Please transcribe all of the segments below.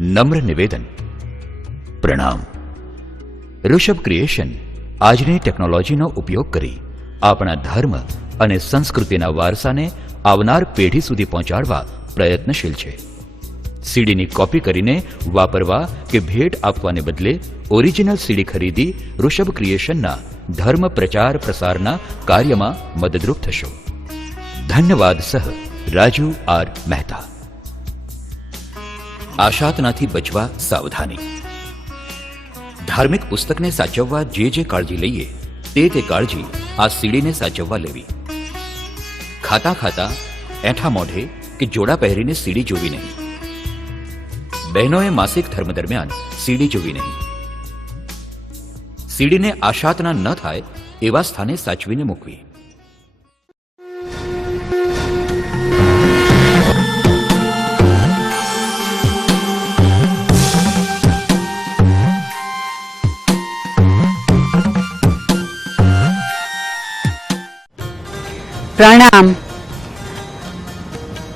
नम्र निवेदन। प्रणाम। ऋषभ क्रिएशन આજની ટેકનોલોજીનો ઉપયોગ કરી આપણા ધર્મ અને સંસ્કૃતિના વારસાને આવનાર પેઢી સુધી પહોંચાડવા પ્રયત્નશીલ છે। સીડીની કોપી કરીને વાપરવા કે ભેટ આપવાને બદલે ઓરિજિનલ સીડી ખરીદી ઋષભ ક્રિએશનના ધર્મ પ્રચાર પ્રસારના કાર્યમાં મદદરૂપ થશો। ધન્યવાદ સહ રાજુ આર મહેતા। આશાતનાથી બચવા સાવધાની। धार्मिक पुस्तक ने साचववा जे काळजी लईए ते काळजी आ सीडी ने साचववा लेवी। खाता खाता एठा मोढे के जोड़ा पहरीने सीडी जोवी नहीं। बहनोए मासिक धर्म दरमियान सीडी जोवी नहीं। सीडी ने आशातना न थाय एवा स्थाने साचवीने मूकवी। प्रणाम।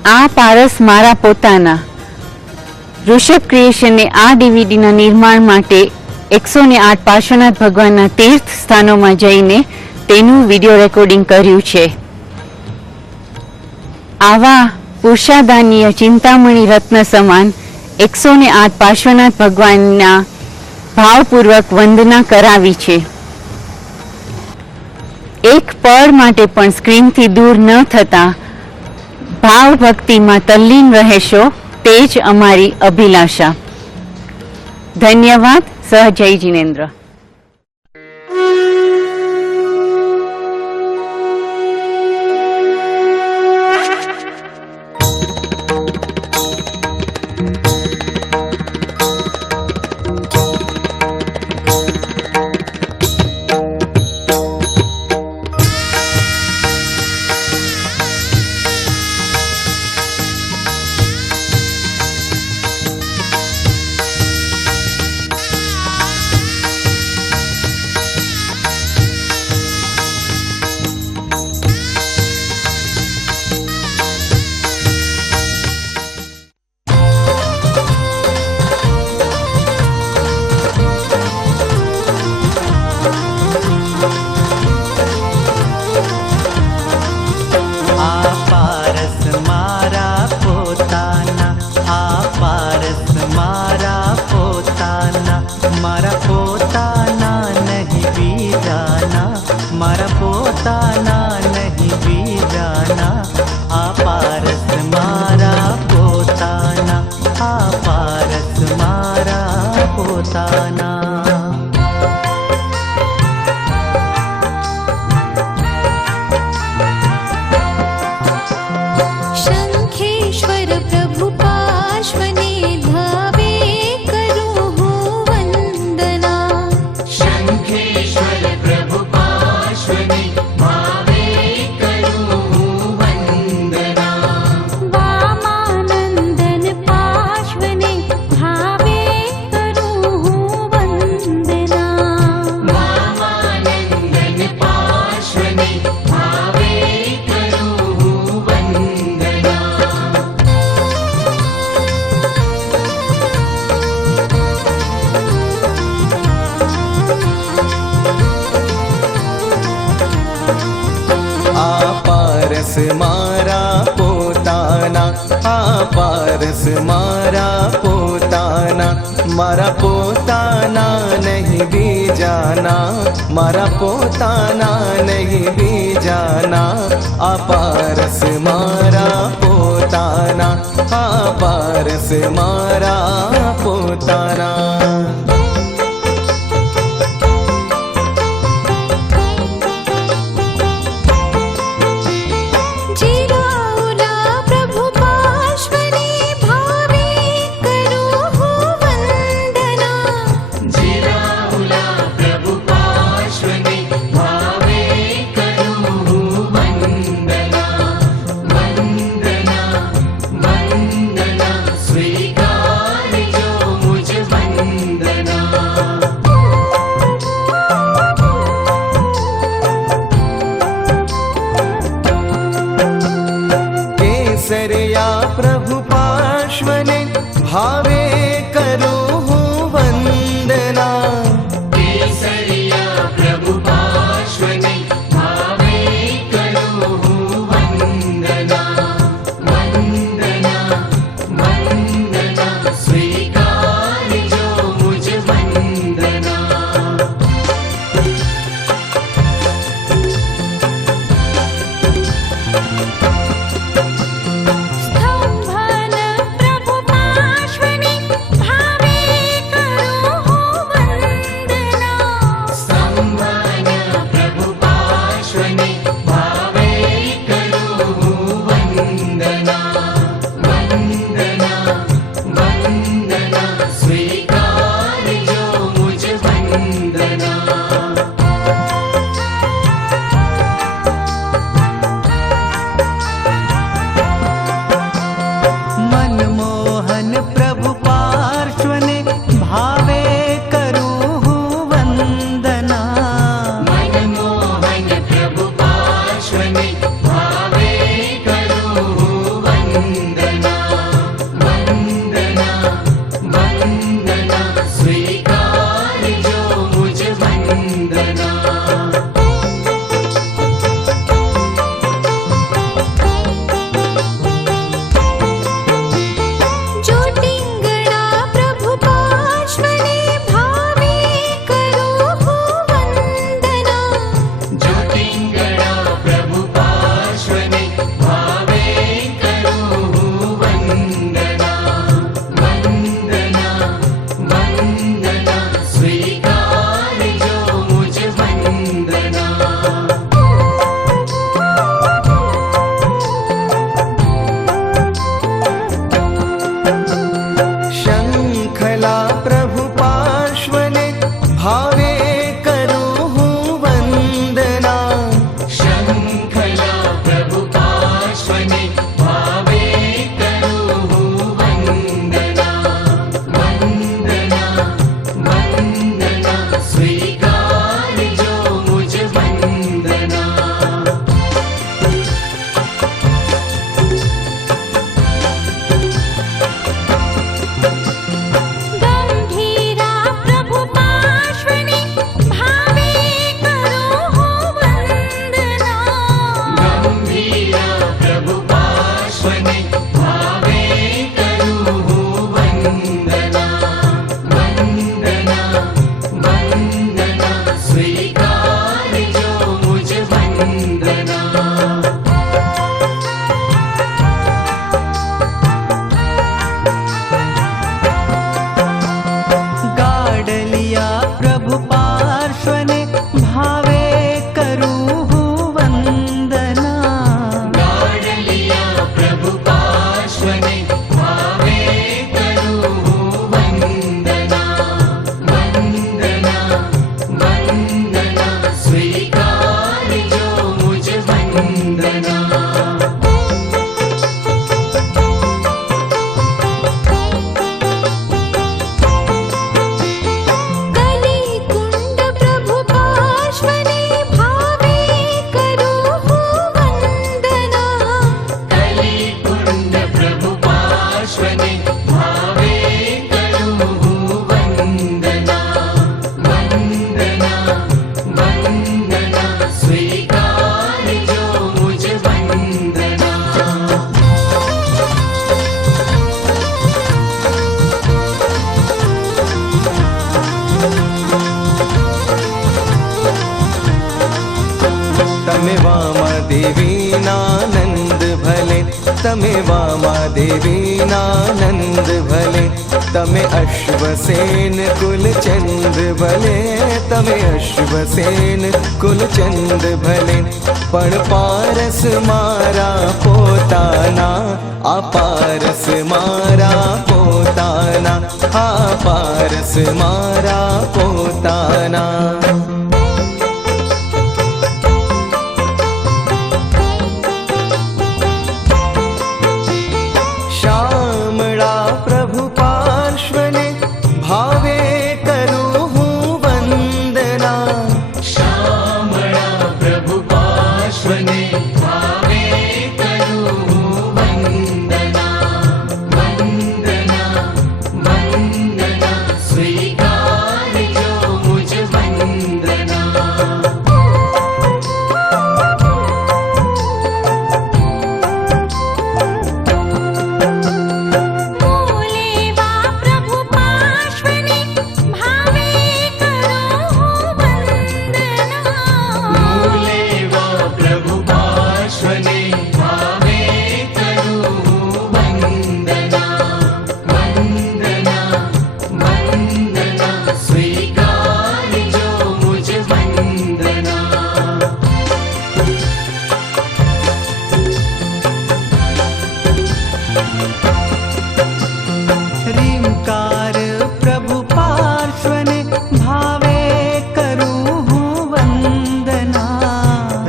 आ पारस मारा पोताना ऋषभ क्रिएशन ने आ डीवीडी ना निर्माण माटे 108 पार्श्वनाथ भगवान तीर्थ स्थानों में जईने तेनु विडियो रेकॉर्डिंग कर्यु छे। आवा पुरुषादानीय चिंतामणि रत्न समान 108 पार्श्वनाथ भगवान ना भावपूर्वक वंदना करावी छे। एक पल माटे पण स्क्रीन थी दूर न थता भाव भक्ति में तल्लीन रहेशो तेज अमारी अभिलाषा। धन्यवाद। सह जय जिनेन्द्र। मारा पोताना पारस मारा पोताना मारा पोताना नहीं भी जाना मारा पोताना नहीं भी जाना पारस मारा पोताना पारस मारा पोताना। स्वीकार जो मुझ वंदना। તમે વામા દેવીના નંદ ભલે, તમે વામા દેવીના નંદ ભલે, તમે અશ્વસેન કુલચંદ ભલે, તમે અશ્વસેન કુલચંદ ભલે, પણ પારસ મારા પોતાના, આ પારસ મારા પોતાના, આ પારસ મારા પોતાના. શામળા પ્રભુ પાર્શ્વને ભાવે કરું હું વંદના, શામળા પ્રભુ પાર્શ્વને ભાવે કરું વંદના, વંદના વંદના સ્વીકારજો મુજ વંદના. બોલેવા પ્રભુ પાર્શ્વને ભાવે કરું વંદના, મૂલેવા પ્રભુ પાર્શ્વને ભાવે કરું વંદના, વંદના વંદના સ્વીકારજો મુજ વંદના. રીમકાર પ્રભુ પાર્શ્વને ભાવે કરું હું વંદના,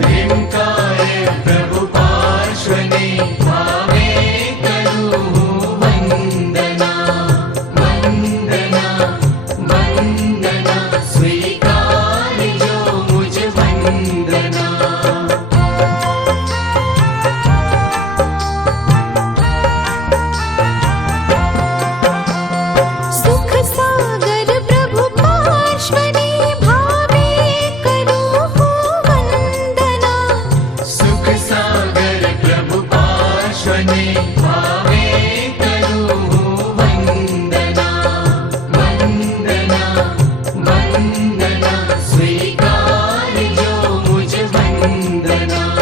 હિમકાર પ્રભુ પાર્શ્વને ભાવે કરું વંદના, વંદના વંદના સ્વીકારજો મુજ વંદના. સુખ સાગર પ્રભુ પાર્શ્વને ભાવે કરું વંદના, સુખ સાગર પ્રભુ પાર્શ્વને ભાવે કરું વંદના, વંદના વંદના સ્વીકારજો મુજ વંદના.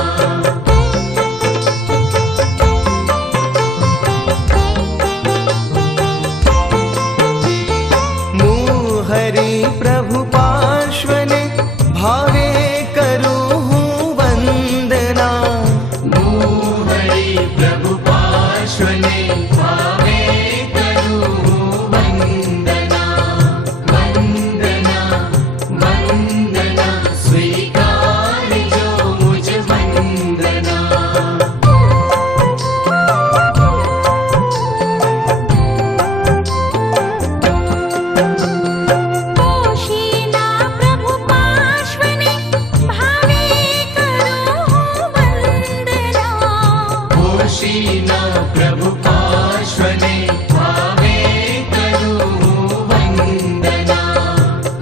મુહરી પ્રભુ પાર્શ્વને ભાવે કરું હું વંદના, મૂહરી પ્રભુ પાર્શ્વને ભાવે કરું વંદના, વંદના વંદના સ્વીકારજો મુજ વંદના. પોશીના પ્રભુ પાર્શ્વને ભાવે કરું વંદના, ખુશીના પ્રભુ પાર્શ્વને ભાવે કરું વંદના,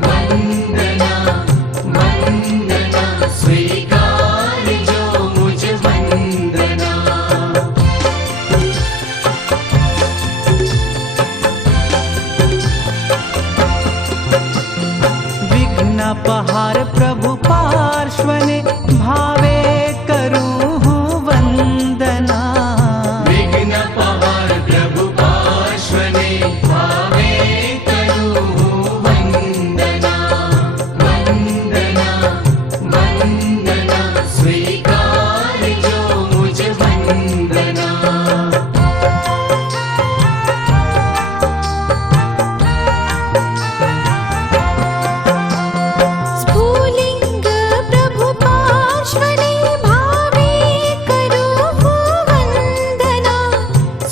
વંદના વંદના સ્વીકારજો મુજ વંદના. વિઘ્ન પહાર પ્રભુ પાર્શ્વને ભાવે કરું હું વંદના, વિઘ્ન પહાર પ્રભુ પાર્શ્વને ભાવે કરું વંદના, વંદના વંદના સ્વીકારજો મુજ વંદના. સ્ફુલિંગ પ્રભુ પાર્શ્વને ભાવે કરું વંદના,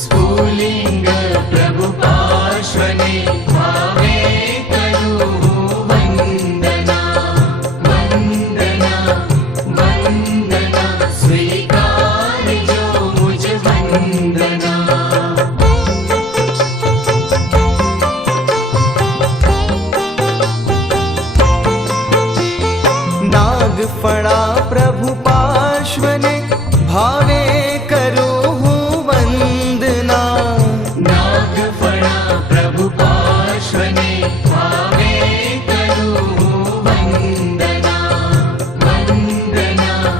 સ્ફુલિંગ પ્રભુ પાર્શ્વને ભાવે કરું વંદના, વંદના વંદના સ્વીકારજો મુજ વંદના. નાગફણા પ્રભુ પાર્શ્વને ભાવે કરું હું વંદના, નાગફણા પ્રભુ પાર્શ્વને ભાવે કરું વંદના, વંદના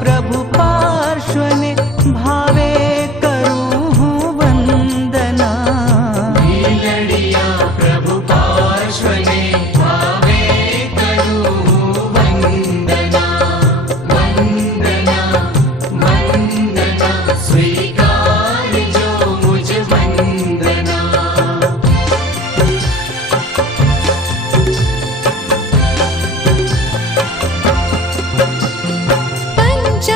प्रभु पार्श्वने भावे करूं हूँ वंदना। भीलड़िया प्रभु पार्श्वने भावे करूं वंदना। वंदना वंदना स्वीकार जो मुझ वंदना। पंच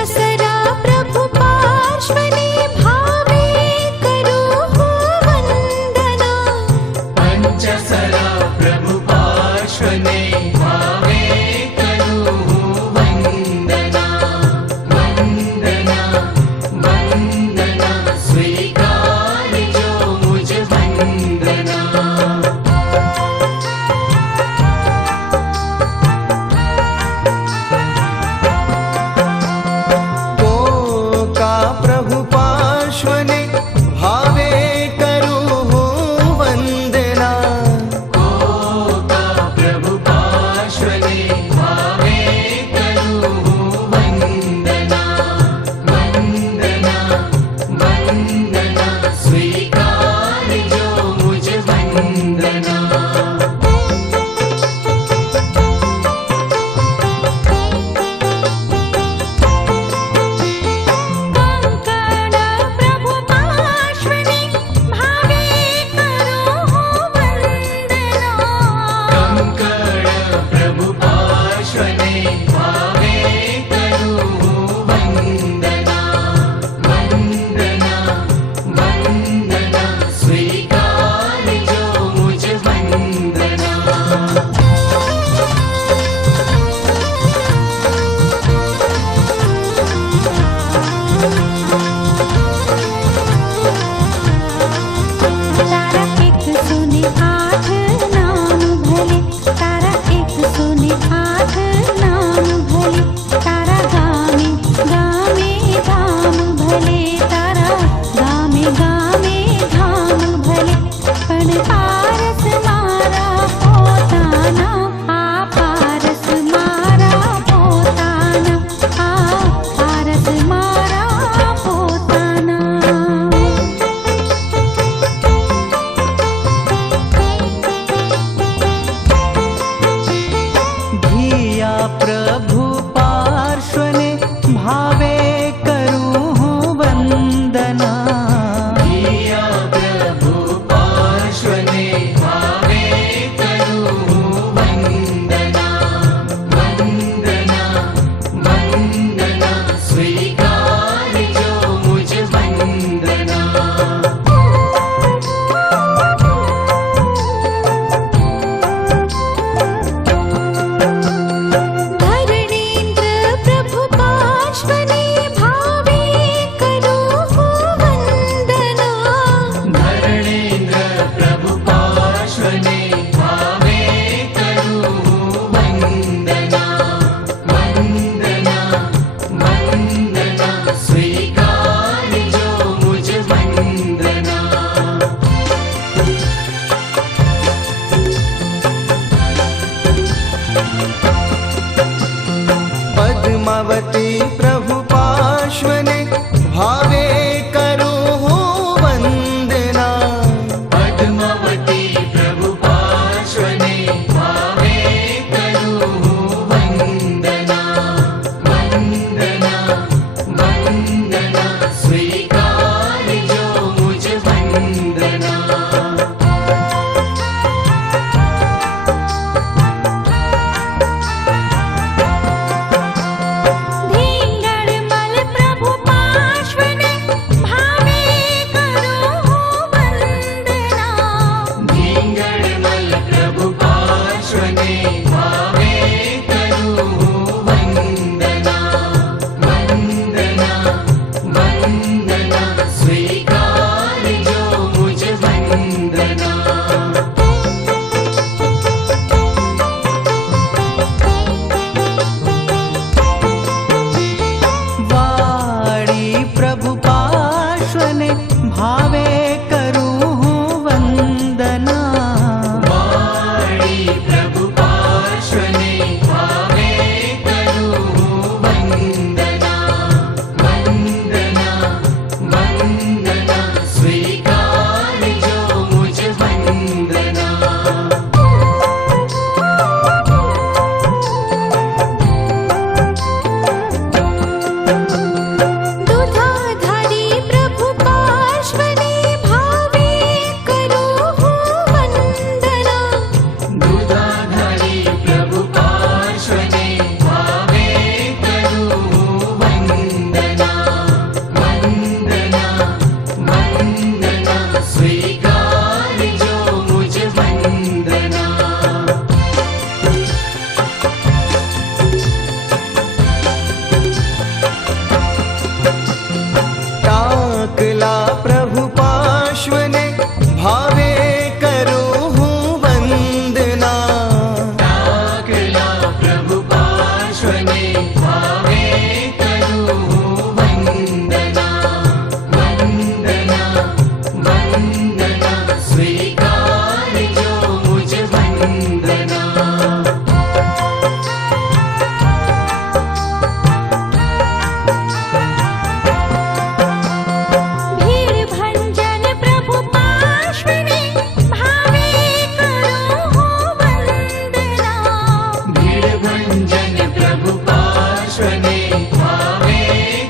भावे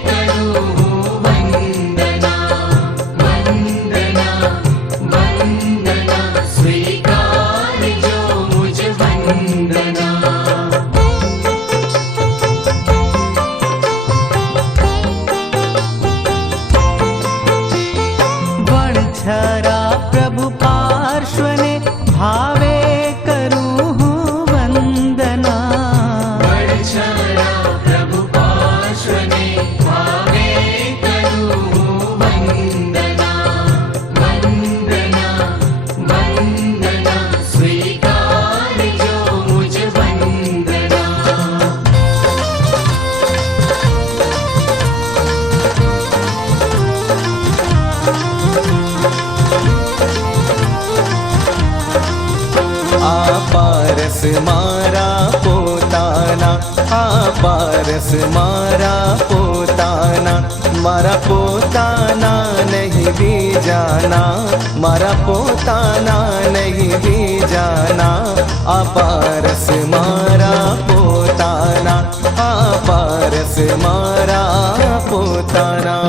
करूं वंदना वंदना वंदना स्वीकार जो मुझ वंदना वणछरा प्रभु पार्श्वने भावे करूं वंदना वणछरा प्रभु पार्श्वने भावे करूं वंदना वंदना वंदना स्वीकार जो मुझ वंदना પારસ મારા પોતાના પારસ મારા પોતાના મારા પોતાના નહીં બીજાના મારા પોતાના નહીં બીજાના પારસ મારા પોતાના પારસ મારા પોતાના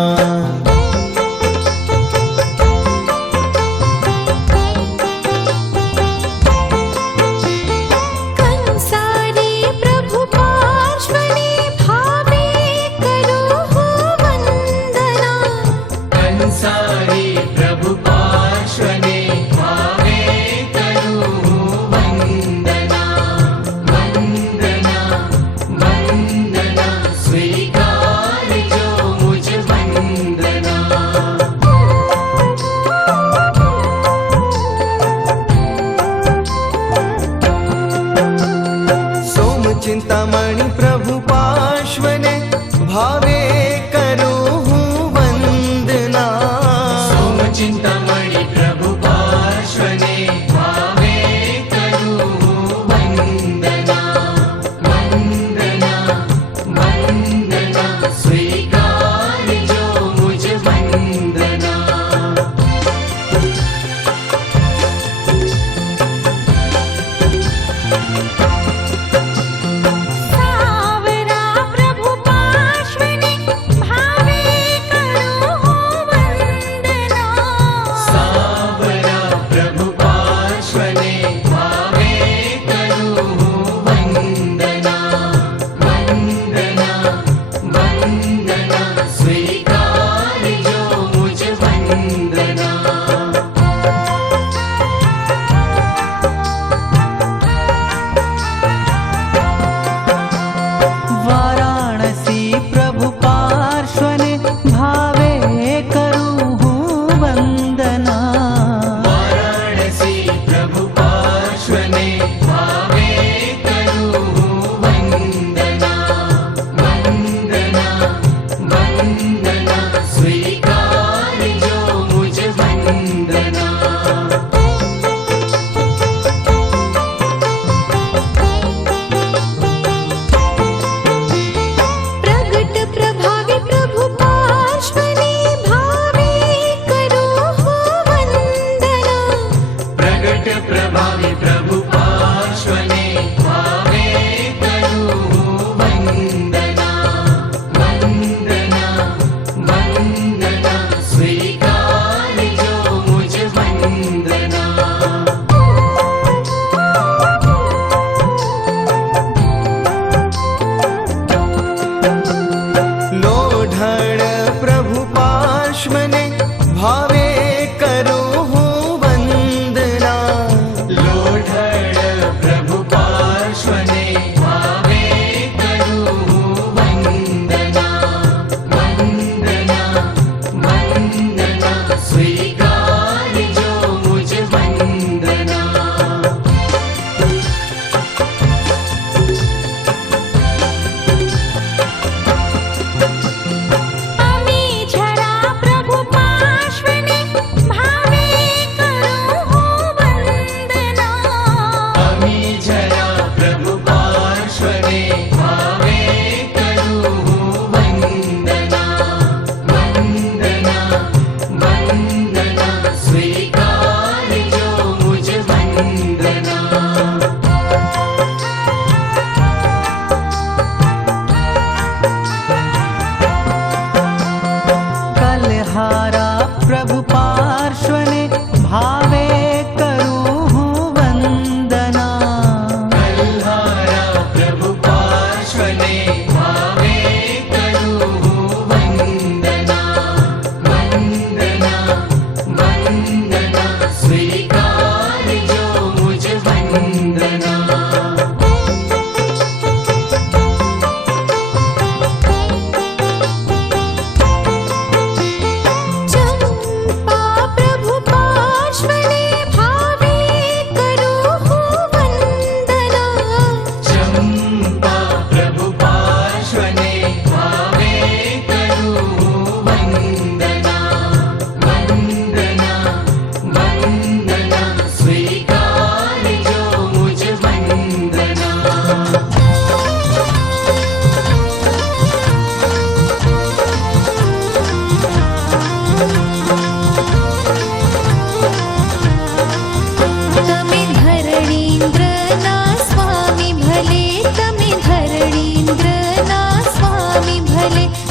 कंसारी प्रभु पार्श्वने भावे करूं वंदना कंसारी प्रभु पार्श्वने भावे करूं वंदना वंदना वंदना स्वीकार जो मुझ वंदना सोम चिंतामणि प्रभु पार्श्वने भावे करूं वंदना सोम चिंतामणि प्रभु पार्श्वने भावे करूं वंदना वंदना वंदना स्वीकार जो मुझ वंदना सावरा प्रभु पार्श्वने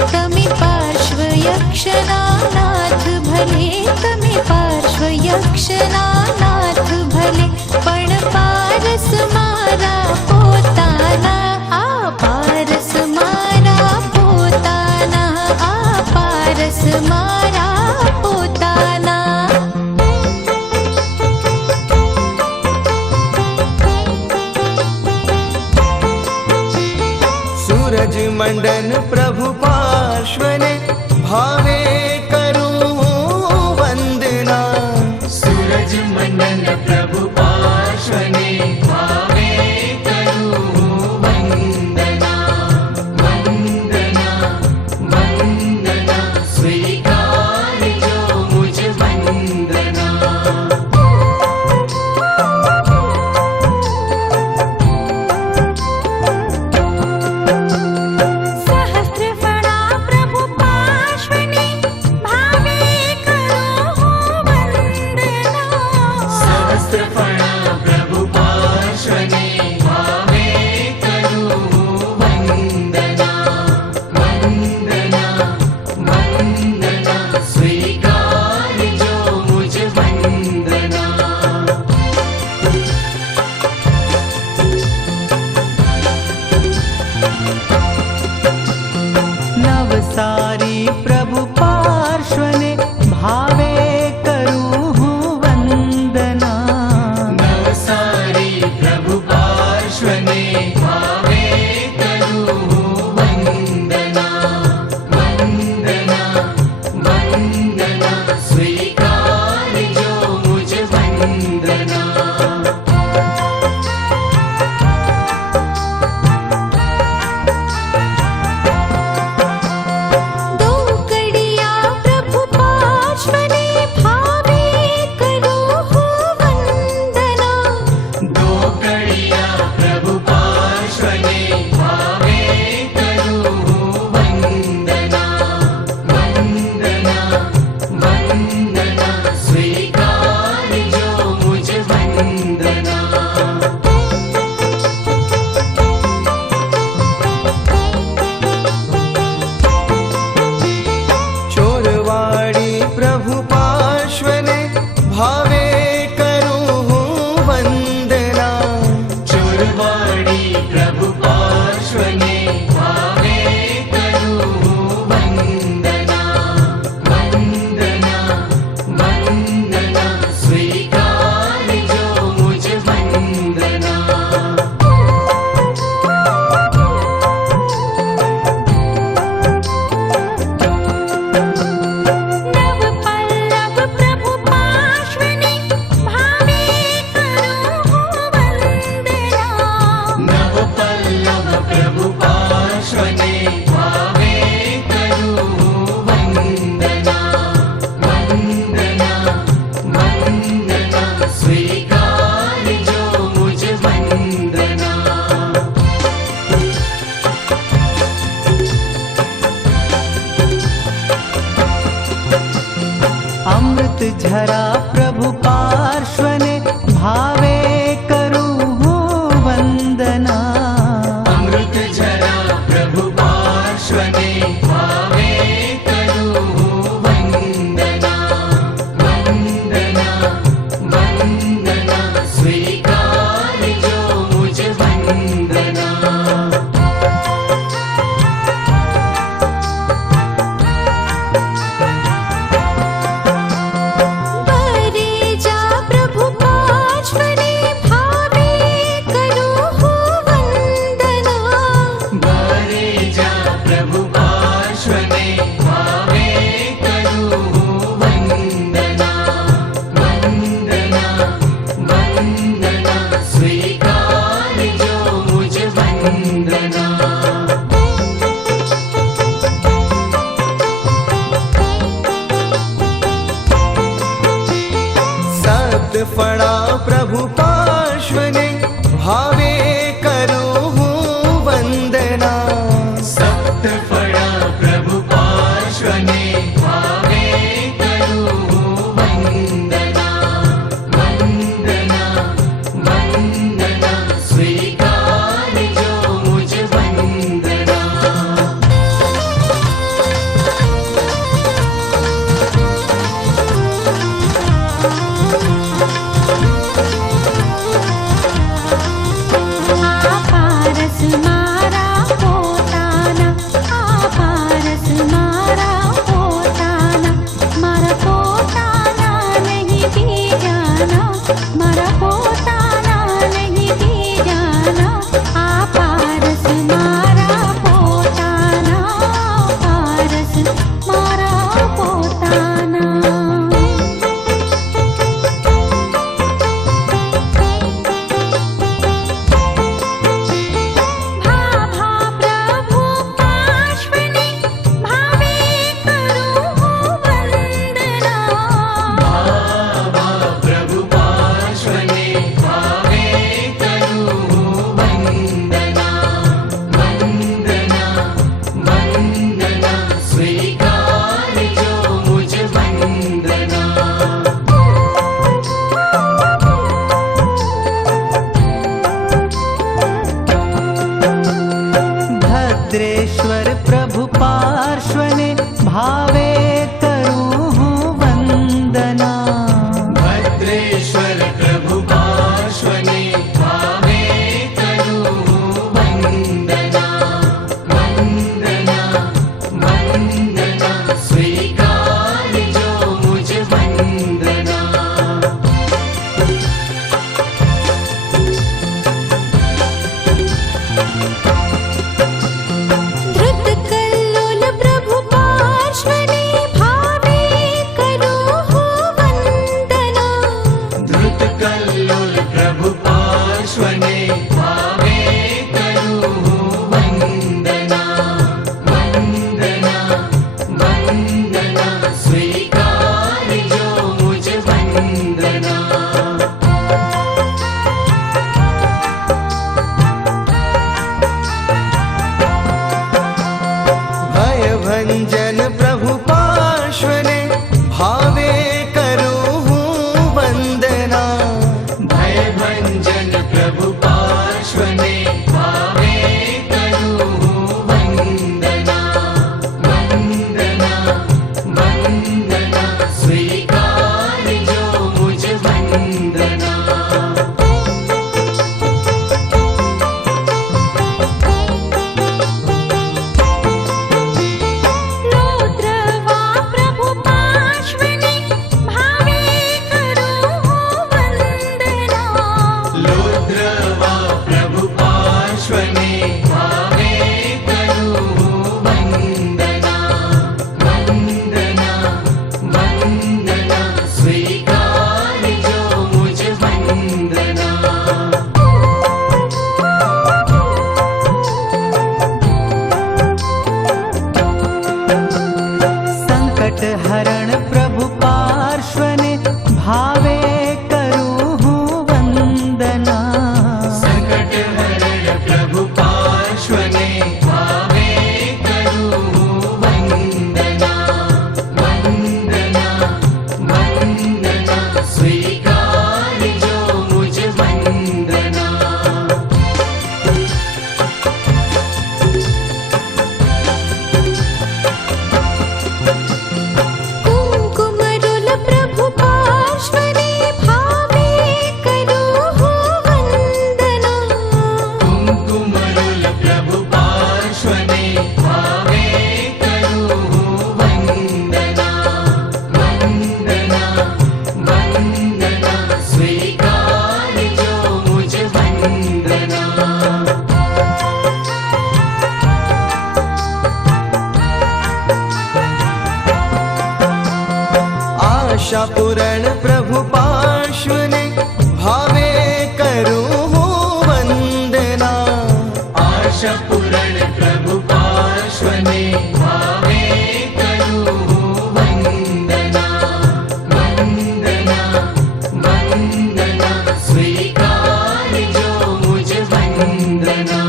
તમે પાર્શ્વયક્ષના નાથ ભલે, તમે પાર્શ્વયક્ષના નાથ ભલે, પણ પારસ મારા પોતાના, આ પારસ મારા પોતાના, આ પારસ મારા પોતાના. सूरज मंडन प्रभु पार्श्वने भावे करूं वंदना. सूरज मंडन प्रभु पार्श्वने भावे करूं वंदना. वंदना वंदना स्वीकारजो मुझ वंदना. सहस्त्रफणा प्रभु पार्श्वने भावे करो वंदना. सहस्त्रफणा प्रभु पार्श्वने भावे करूं वंदना. वंदना वंदना स्वीकारजो मुझ वंदना. नवसारी प्रभु पार्श्वने भावे करूं वंदना. नवसारी प्रभु पार्श्वने भावे करूं वंदना. वंदना वंदना स्वीकारजो मुझ वंदना. दो कड़िया प्रभु पार्श्वने भावे करो वंदना. दो कड़िया प्रभु पार्श्वने भावे करूं वंदना. वंदना वंदना स्वीकारजो मुझ वंदना. चोरवाड़ी प्रभु पार्श्वने भावे करूं वंदना. चोरवाड़ी प्रभु पार्श्वने भावे करूं वंदना. वंदना वंदना स्वीकारजो मुझ वंदना. नव पल्लव प्रभु पार्श्वने भावे करो वंदना. नव पल्लव प्रभु पार्श्वने भावे करूं वंदना. वंदना वंदना स्वीकारजो मुझ वंदना. अमृत झरा प्रभु पार्श्वने भावे करूं वंदना. अमृत झरा प्रभु पार्श्वने भावे करूं वंदना. वंदना वंदना स्वीकारजो मुझ वंदना. बरे जा प्रभु पार्श्वने भावे करो वंदना. बारे जा प्रभु पार्श्वने भावे करूं वंदना. वंदना वंदना स्वीकारजो मुझ वंदना. सप्तफणा प्रभु पार्श्वने भावे करूं वंदना. सप्तफणा प्रभु पार्श्वने भावे करूं वंदना. वंदना वंदना स्वीकारजो मुझ वंदना. आशा पूरण प्रभु पार्श्वने भावे करूं हूँ वंदना। आशा पूरण प्रभु पार्श्वने भावे करूं वंदना। वंदना वंदना स्वीकार जो मुझ वंदना।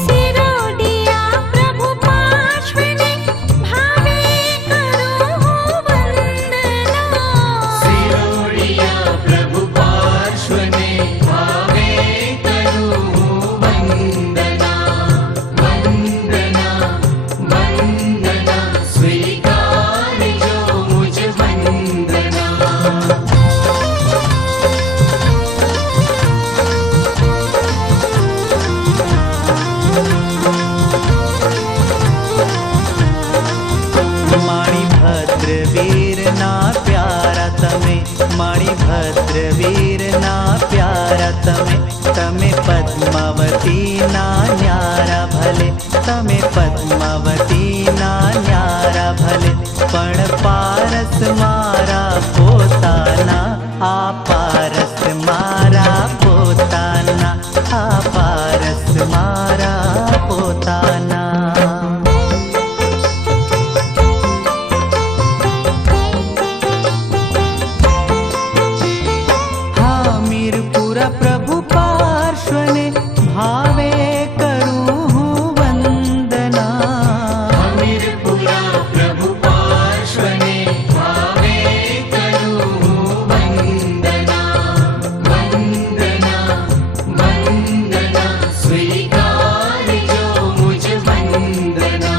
सिरोडिया प्रभु पार्श्वने भावे करूं वंदना। सिरोडिया प्रभु पार्श्वने भावे करूं वंदना। वंदना वंदना स्वीकार जो मुझ वंदना। मणिभद्र वीर ना प्यारा तमे, मणिभद्र वीर ना प्यारा तमे, तमे पद्मावती ना न्यारा भले, तमे पद्मावती ना न्यारा भले, पण पारस मारा पोताना, आ पारस मारा पोताना, आ पारस मारा पोताना। मीरपुरा प्रभु पार्श्वने भावे करूं हूँ वंदना। हमीरपुरा प्रभु पार्श्वने भावे करूं वंदना। वंदना वंदना स्वीकार जो मुझ वंदना।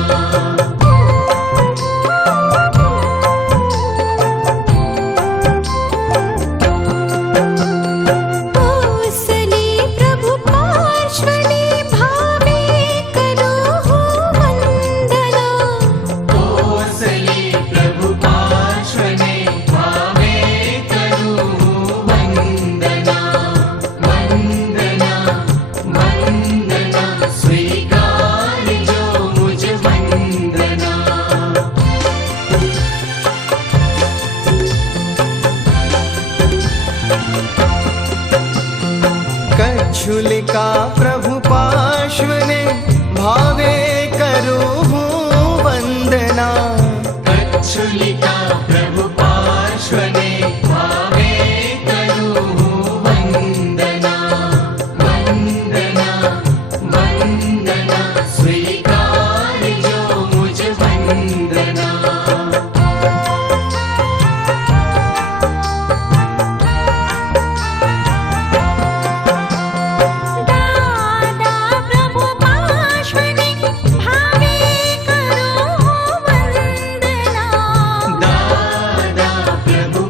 कोसली प्रभु पार्श्वने भावे करूं वंदना। कोसली प्रभु पार्श्वने भावे करूं वंदना। वंदना वंदना स्वीकार जो मुझ वंदना। कच्छुलिका प्रभु पार्श्वने भावे करूं हूँ वंदना। कच्छुलिका प्रभु पार्श्वने भावे करूं वंदना। वंदना वंदना स्वीकार जो मुझ वंदना। दादा प्रभु पार्श्वने भावे करूं वंदना। दादा प्रभु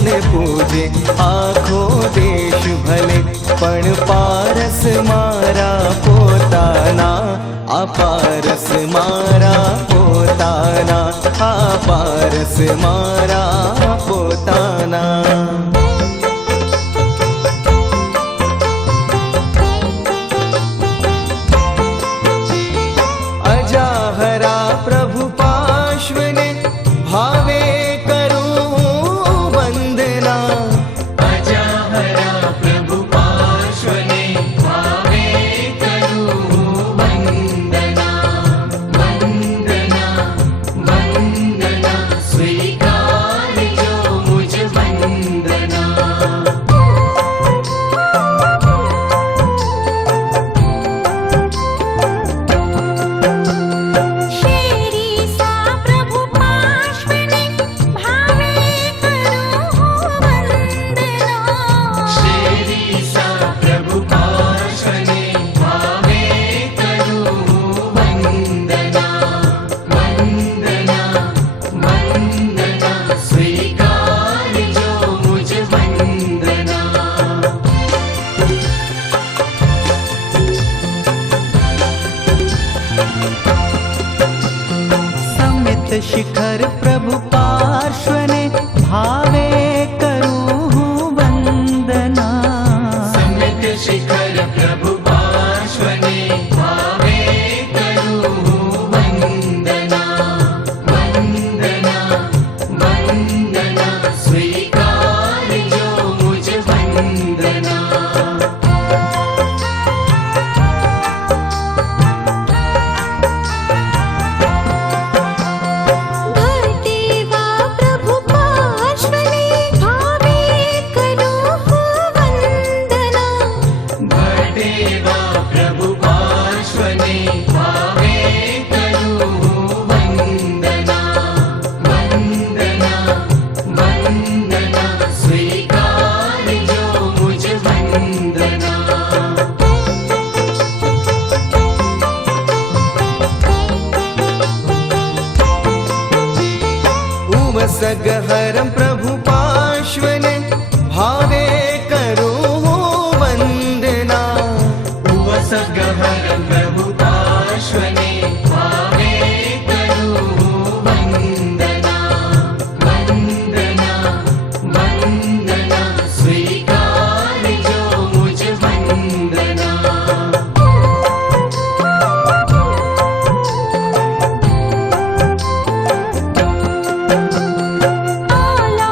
मन पूजे आखो देश भले पण पारस मारा पोताना आ पारस मारा पोताना आ पारस मारा पोताना अजाहरा प्रभु पार्श्वने भावे करूं वंदना अजाहरा प्रभु पार्श्वने भावे करूं वंदना वंदना वंदना स्वीकारजो मुझ वंदना शेरी सा प्रभु पार्श्वने भावे करूं वंदना शेरी सा प्रभु पार्श्वने भावे करूं वंदना वंदना वंदना स्वीकारजो मुझ वंदना समित शिखर प्रभु पार्श्वने भावे करूं वंदना समित शिखर प्रभु पार्श्वने भावे करूं वंदना वंदना वंदना स्वीकारजो मुझ वंदना भटेवा प्रभु पार्श्वने भावे करूं वंदना भटेवा प्रभु पार्श्वने भावे करूं वंदना वंदना वंदना स्वीकारजो मुझ वंदना उवसगहरं प्रभु पार्श्वने भावे करूं वंदना उवसगहरं प्रभु पार्श्वने भावे करूं वंदना वंदना वंदना स्वीकारजो मुझ वंदना आला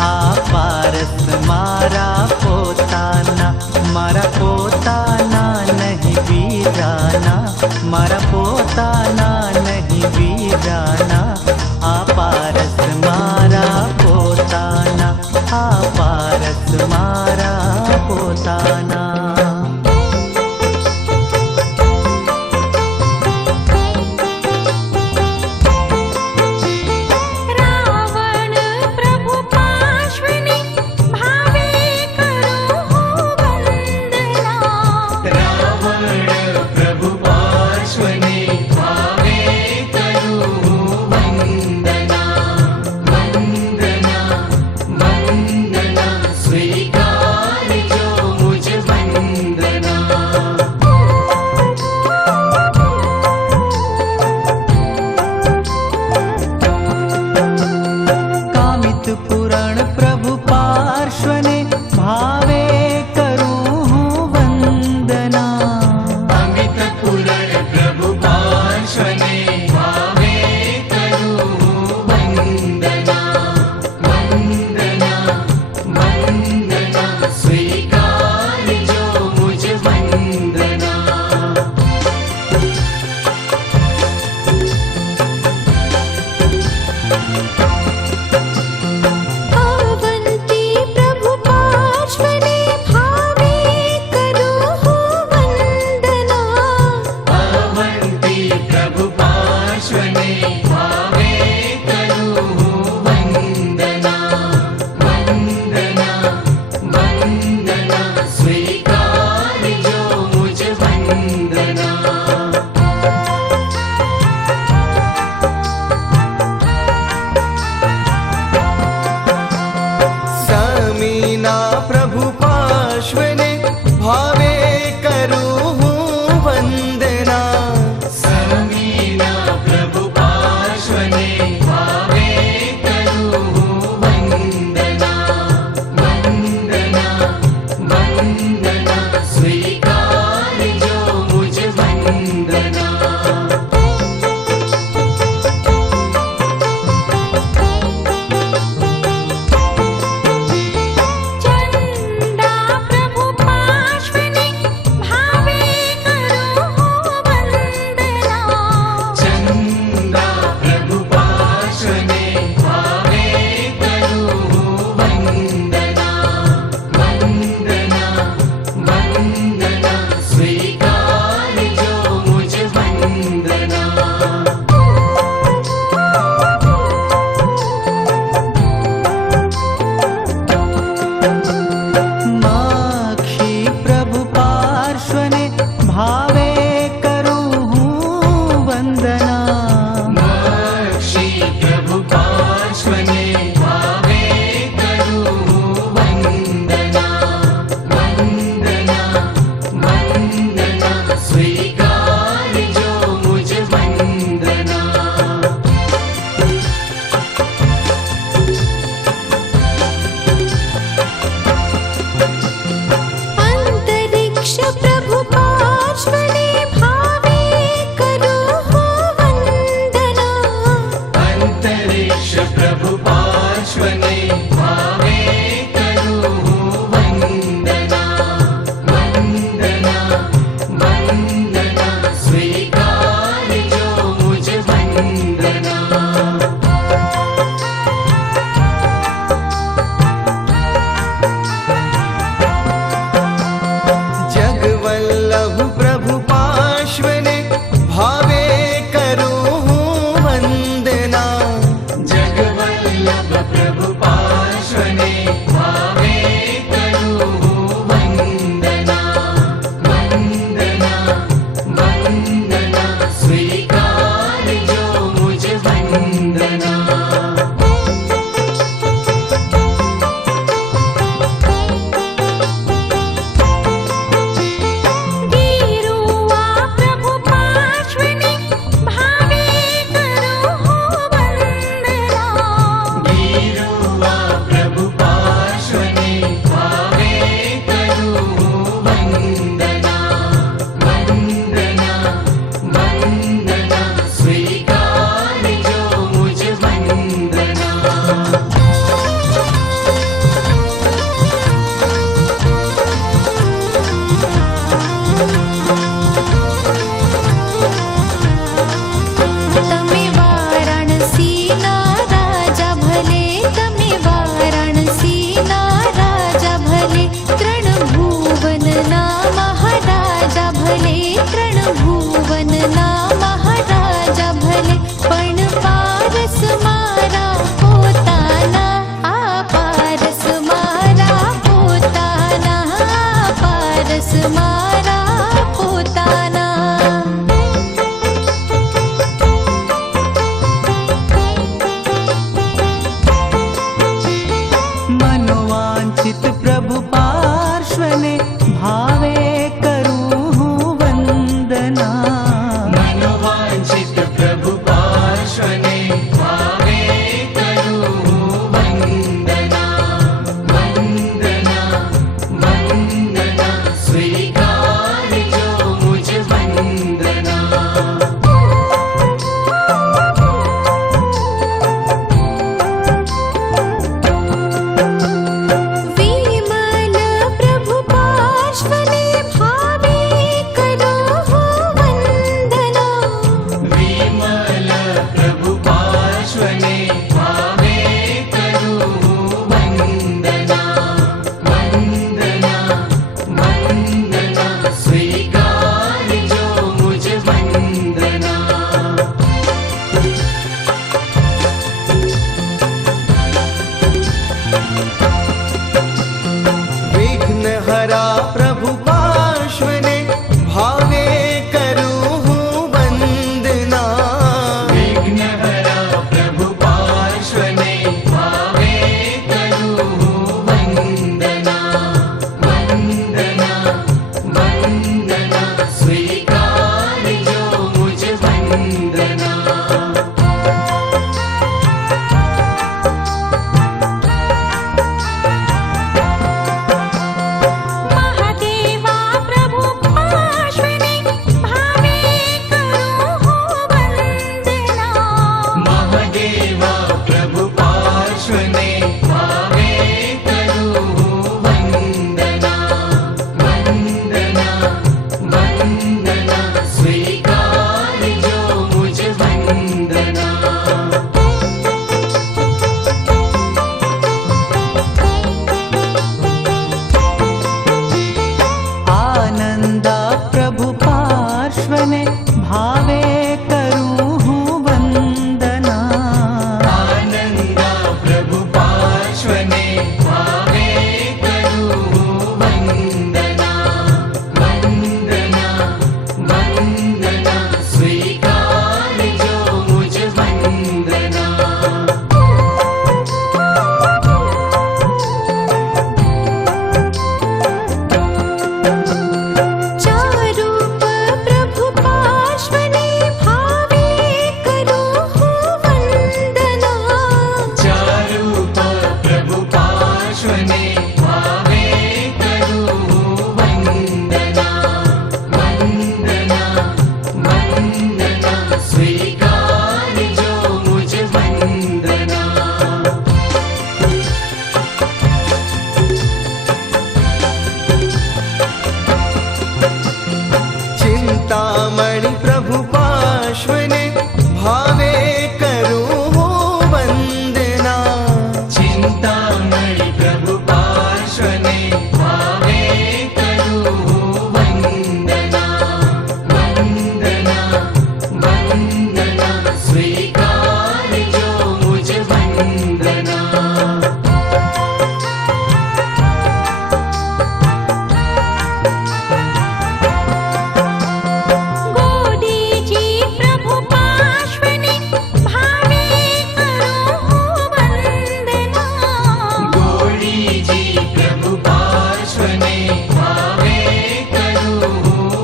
આ પારસ મારા પોતાના નહીં બીજાના, મારા પોતાના નહીં બીજાના. આ પારસ મારા પોતાના, આ પારસ મારા પોતાના. રાવણ પ્રભુ પાર્શ્વને ભાવે કરું હું વંદના. રાવણ પ્રભુ પાર્શ્વને ભાવે કરું વંદના. વંદના વંદના સ્વીકારજો મુજ विघ्न हरा प्रभु पार्श्वने भावे करूँ हूँ वंदना विघ्नहरा प्रभु पार्श्वने भावे करूँ वंदना वंदना वंदना स्वीकार जो मुझ वंदना महादेवा प्रभु पार्श्वने भावे करूँ वंदना महादेवा प्रभु पार्श्वने भावे करूँ वंदना वंदना वंदना स्वीकार जो मुझ वंदना आनंदा प्रभु पार्श्वने भावे करूँ हूँ वंदना आनंदा प्रभु पार्श्वने भावे करूँ वंदना वंदना वंदना स्वीकार जो मुझ वंदना चारूप प्रभु पार्श्वने भावे करूँ वंदना चारूप प्रभु पार्श्वने भावे करूँ वंदना वंदना वंदना स्वीकार जो मुझ वंदना चिंतामणि प्रभु पार्श्वने भावे करूँ हूँ वंदना चिंतामणि प्रभु पार्श्वने भावे करूँ वंदना वंदना वंदना स्वीकार जो मुझ वंदना गोदी जी प्रभु पार्श्वने भावे करूँ वंदना गोड़ी जी प्रभु पार्श्वने भावे करूँ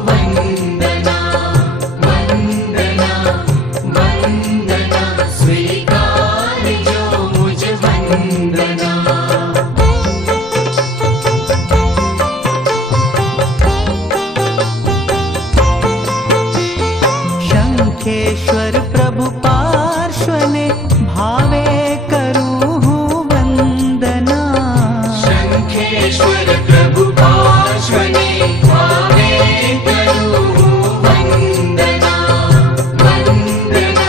वंदना वंदना वंदना स्वीकार जो मुझ वंदना शंखेश्वर प्रभु पार्श्वने भावे करूँ हूँ वंदना शंखेश्वर प्रभु पार्श्वने भावे करूँ वंदना वंदना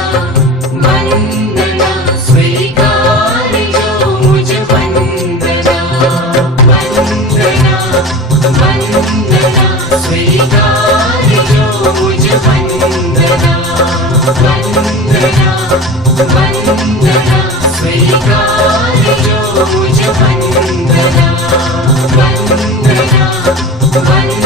वंदना स्वीकार जो मुझ वंदना वंदना वंदना स्वीकार जो मुझ वंदना वंदना वंदना स्वीकार जो मुझ वंदना वंदना वंदना